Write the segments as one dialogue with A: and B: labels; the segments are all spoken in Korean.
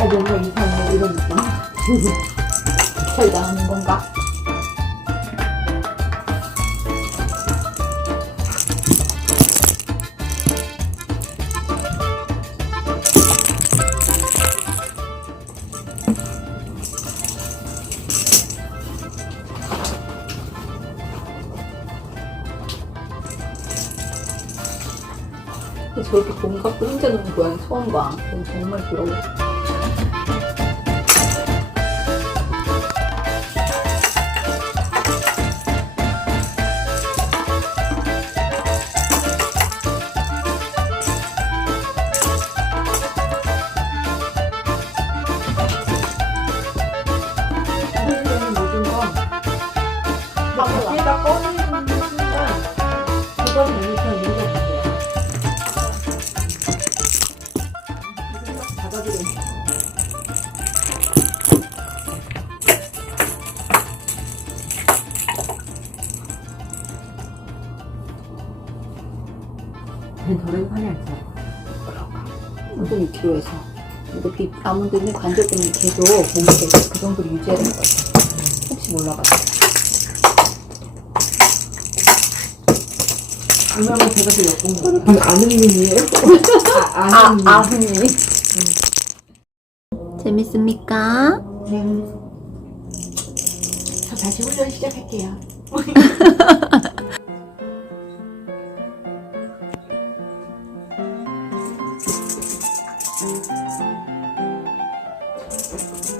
A: 어 뭔가 이상해 이런 느낌 잘 나가는 건가? 근데 저렇게 혼자 노는 고양이 처음 봐. 정말 부러워. 받아들여. 덜 화내지. 우선 2kg에서 이거 비 아몬드는 관절 때문에 계속 몸에 그 정도로 유지해야 될것 같아. 혹시 몰라가지고.
B: 그러면 제가 더 예쁜 거. 아는 님이에요? 아,
A: 아,
B: 아는 님.
A: 재밌습니까?
B: 네. 저 다시 훈련 시작할게요.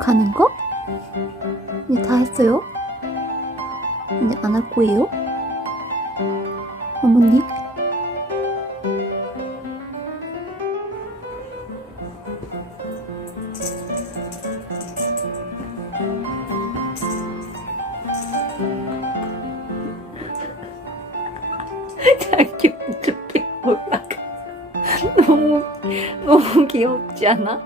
C: 가는 거? 이제 다 했어요? 이제 안 할 거예요? 어머니?
A: 자기 어떻게 올라가. 너무, 너무 귀엽지 않아?